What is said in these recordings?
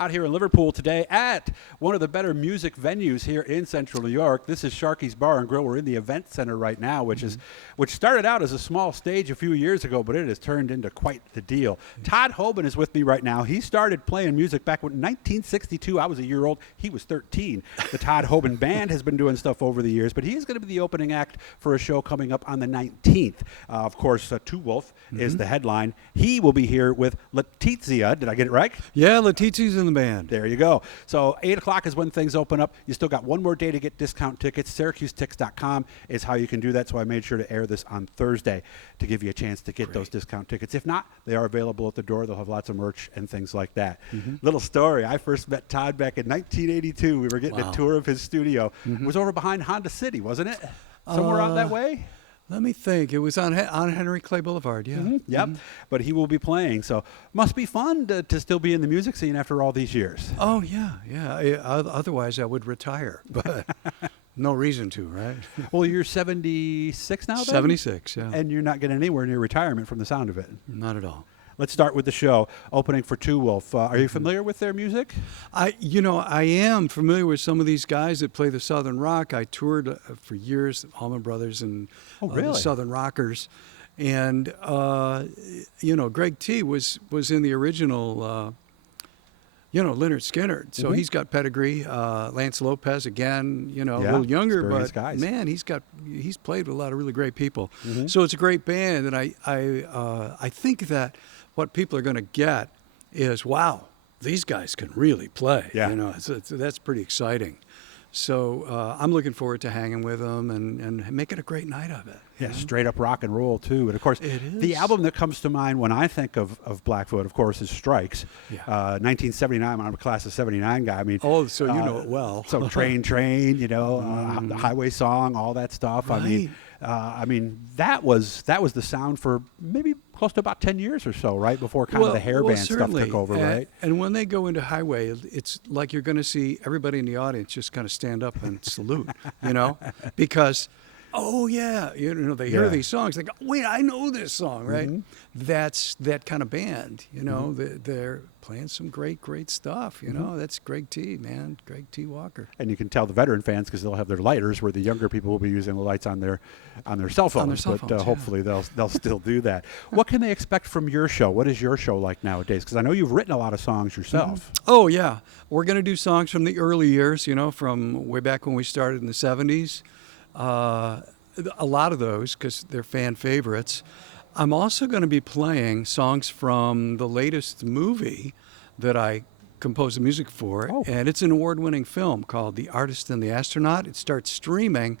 out here in Liverpool today at one of the better music venues here in Central New York. This is Sharkey's Bar and Grill. We're in the event center right now, which started out as a small stage a few years ago, but it has turned into quite the deal. Todd Hobin is with me right now. He started playing music back in 1962. I was a year old. He was 13. The Todd Hobin Band has been doing stuff over the years, but he is going to be the opening act for a show coming up on the 19th. Of course, Two Wolf is the headline. He will be here with Letizia. Did I get it right? Yeah, Letizia's in the band. There you go. So 8 o'clock is when things open up. You still got one more day to get discount tickets. SyracuseTix.com is how you can do that. So I made sure to air this on Thursday to give you a chance to get those discount tickets. If not, they are available at the door. They'll have lots of merch and things like that. Little story. I first met Todd back in 1982. We were getting a tour of his studio. It was over behind Honda City, wasn't it? Somewhere out that way? Let me think. It was on Henry Clay Boulevard, yeah. Yep. But he will be playing. So must be fun to still be in the music scene after all these years. Oh, yeah. Otherwise, I would retire. But no reason to, right? Well, you're 76 now, then? 76, yeah. And you're not getting anywhere near retirement from the sound of it. Not at all. Let's start with the show, opening for Two Wolf. Are you familiar with their music? I am familiar with some of these guys that play the Southern Rock. I toured for years, Allman Brothers and the Southern Rockers. And, Greg T was in the original, Lynyrd Skynyrd. So he's got pedigree. Lance Lopez, again, a little younger, but guys. Man, he's played with a lot of really great people. So it's a great band. And I think that what people are going to get is, wow, these guys can really play. Yeah. That's pretty exciting. So I'm looking forward to hanging with them and making a great night of it. Yeah, straight up rock and roll, too. And, of course, the album that comes to mind when I think of Blackfoot, of course, is Strikes. 1979, I'm a class of 79 guy. I mean, so you know it well. So Train, the Highway Song, all that stuff. Right. I mean, that was the sound for maybe close to about 10 years or so, right? Before kind of the hair band stuff took over, right? And when they go into Highway, it's like you're going to see everybody in the audience just kind of stand up and salute, because, they hear these songs. They go, wait, I know this song, right? That's that kind of band, they're playing some great stuff, That's Greg T, man, Greg T. Walker. And you can tell the veteran fans because they'll have their lighters, where the younger people will be using the lights on their cell phones. Hopefully they'll still do that. What can they expect from your show? What is your show like nowadays? Because I know you've written a lot of songs yourself. Oh, yeah. We're going to do songs from the early years, from way back when we started in the 70s. A lot of those, because they're fan favorites. I'm also going to be playing songs from the latest movie that I composed the music for, and it's an award-winning film called The Artist and the Astronaut. It starts streaming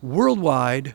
worldwide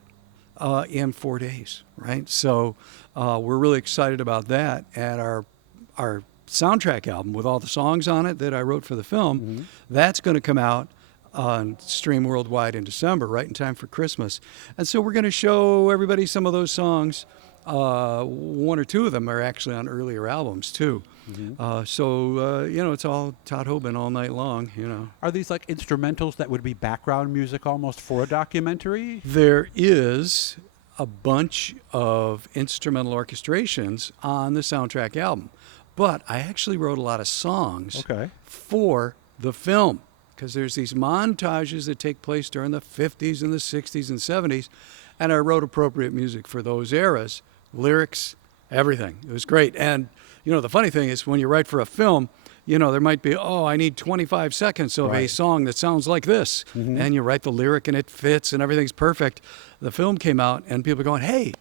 in 4 days, right? So we're really excited about that. And our soundtrack album with all the songs on it that I wrote for the film, that's going to come out on stream worldwide in December, right in time for Christmas. And so we're going to show everybody some of those songs. One or two of them are actually on earlier albums, too. It's all Todd Hobin all night long, Are these like instrumentals that would be background music almost for a documentary? There is a bunch of instrumental orchestrations on the soundtrack album. But I actually wrote a lot of songs for the film, because there's these montages that take place during the 50s and the 60s and 70s, and I wrote appropriate music for those eras, lyrics, everything. It was great. And, the funny thing is when you write for a film, there might be, I need 25 seconds of a song that sounds like this. And you write the lyric and it fits and everything's perfect. The film came out and people are going, hey,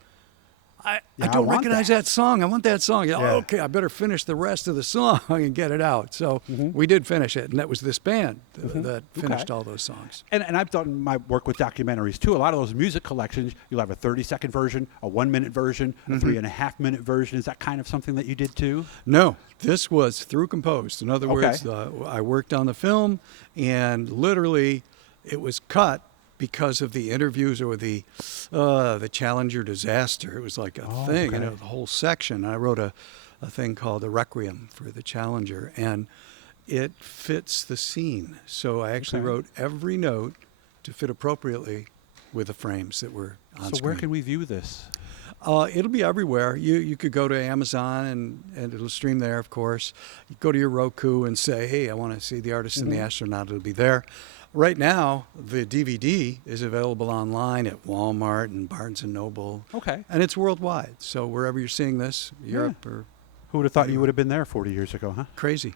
I don't recognize that song. I want that song. Okay, I better finish the rest of the song and get it out. So we did finish it, and that was this band that finished all those songs. And I've done my work with documentaries, too. A lot of those music collections, you'll have a 30-second version, a 1-minute version, a 3.5-minute version. Is that kind of something that you did, too? No, this was through composed. In other words, I worked on the film, and literally it was cut because of the interviews or the Challenger disaster. It was like a thing, the whole section. I wrote a thing called a Requiem for the Challenger, and it fits the scene. So I actually wrote every note to fit appropriately with the frames that were on screen. So where can we view this? It'll be everywhere. You could go to Amazon and it'll stream there, of course. You go to your Roku and say, hey, I want to see the artist and the astronaut. It'll be there. Right now, the DVD is available online at Walmart and Barnes & Noble. Okay. And it's worldwide. So wherever you're seeing this, Europe or Who would have thought you would have been there 40 years ago, huh? crazy.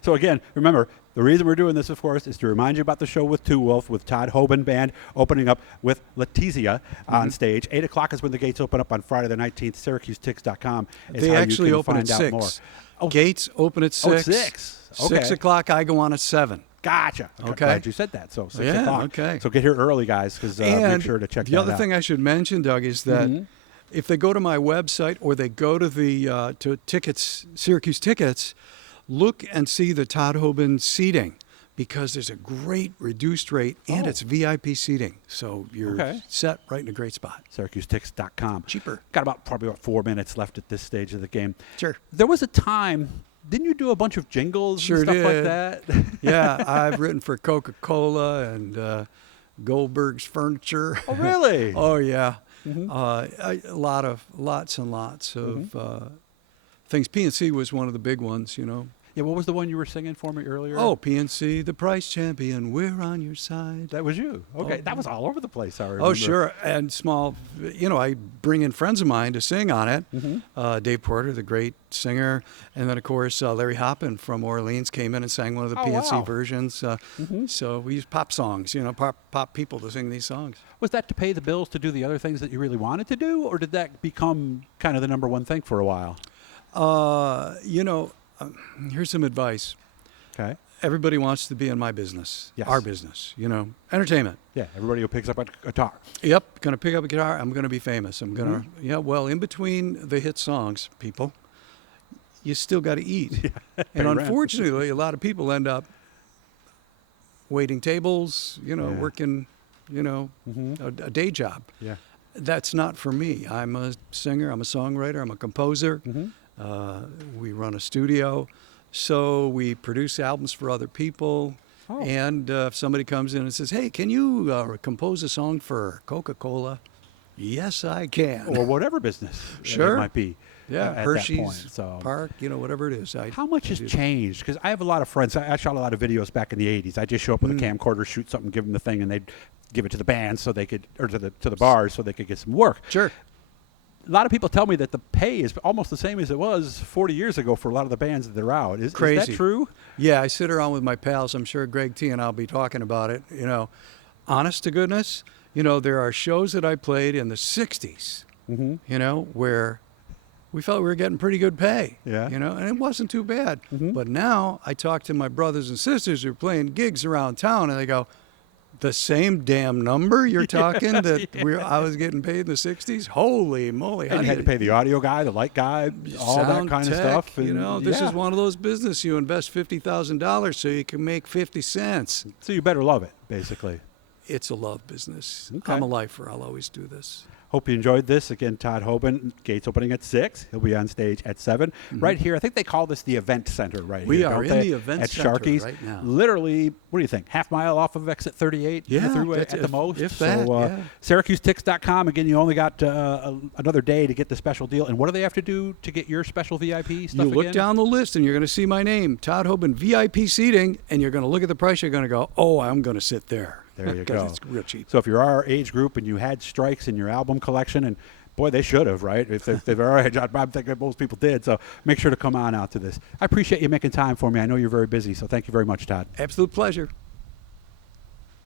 So again, remember, the reason we're doing this, of course, is to remind you about the show with Two Wolf, with Todd Hobin Band opening up with Letizia on stage. 8 o'clock is when the gates open up on Friday the 19th. SyracuseTix.com is They how actually you can open find at out 6. more. Oh, Gates open at 6. oh, 6. Okay. 6 o'clock, I go on at 7. Gotcha. Okay. Glad you said that. So 6 Yeah, o'clock. okay. So get here early, guys, because And make sure to check the that other out. thing I should mention, Doug, is that if they go to my website or they go to the to tickets, Syracuse Tickets, look and see the Todd Hobin seating, because there's a great reduced rate and it's VIP seating. So you're set right in a great spot. SyracuseTix.com. Cheaper. Got probably about 4 minutes left at this stage of the game. Sure. There was a time, didn't you do a bunch of jingles Sure and stuff like did. that? Yeah, I've written for Coca-Cola and Goldberg's Furniture. Oh, really? Oh, yeah. Lots and lots of things. PNC was one of the big ones, you know. Yeah, what was the one you were singing for me earlier? Oh, PNC, the price champion, we're on your side. That was you. Okay, that was all over the place, I remember. Oh, sure. And small, you know, I bring in friends of mine to sing on it. Dave Porter, the great singer. And then, of course, Larry Hoppin from Orleans came in and sang one of the PNC versions. So we use pop songs, you know, pop people to sing these songs. Was that to pay the bills to do the other things that you really wanted to do, or did that become kind of the number one thing for a while? You know, here's some advice. Okay. Everybody wants to be in my business, Yes. our business, you know, entertainment. Yeah, everybody who picks up a guitar. Yep, going to pick up a guitar. I'm going to be famous. I'm going to, yeah, well, in between the hit songs, people, you still got to eat. And rent. unfortunately, a lot of people end up waiting tables, you know, working, you know, a day job. Yeah. That's not for me. I'm a singer, I'm a songwriter, I'm a composer. We run a studio. So we produce albums for other people. And if somebody comes in and says, hey, can you compose a song for Coca-Cola? Yes, I can. Or whatever business Sure. it might be. Yeah, at Hershey's that point. So Park, you know, whatever it is. how much has changed? Because I have a lot of friends. I shot a lot of videos back in the 80s. I just show up with a camcorder, shoot something, give them the thing, and they'd give it to the band so they could, or to the bars so they could get some work. Sure. A lot of people tell me that the pay is almost the same as it was 40 years ago for a lot of the bands that are out. Is Crazy. that true? Yeah, I sit around with my pals. I'm sure Greg T and I'll be talking about it. You know, honest to goodness, you know, there are shows that I played in the 60s, you know, where we felt we were getting pretty good pay. Yeah. You know, and it wasn't too bad. But now I talk to my brothers and sisters who are playing gigs around town, and they go, the same damn number you're talking that I was getting paid in the 60s? Holy moly. And you had to pay the audio guy, the light guy, all that Sound kind tech, of stuff. You and know, this is one of those business. You invest $50,000 so you can make 50 cents. So you better love it, basically. It's a love business. Okay. I'm a lifer. I'll always do this. Hope you enjoyed this. Again, Todd Hobin, gates opening at 6. He'll be on stage at 7. Right here, I think they call this the event center right We here. are don't in they? the event at center Sharkey's. right now. Literally, what do you think? Half mile off of exit 38 Yeah, the thruway that's at the most. if that, so yeah. SyracuseTix.com. Again, you only got another day to get the special deal. And what do they have to do to get your special VIP stuff You look again? down the list and you're going to see my name, Todd Hobin, VIP seating, and you're going to look at the price. You're going to go, oh, I'm going to sit there. There you 'Cause go. it's real cheap. So if you're our age group and you had strikes in your album collection, and boy, they should have, right? If they've already, I'm thinking most people did. So make sure to come on out to this. I appreciate you making time for me. I know you're very busy, so thank you very much, Todd. Absolute pleasure.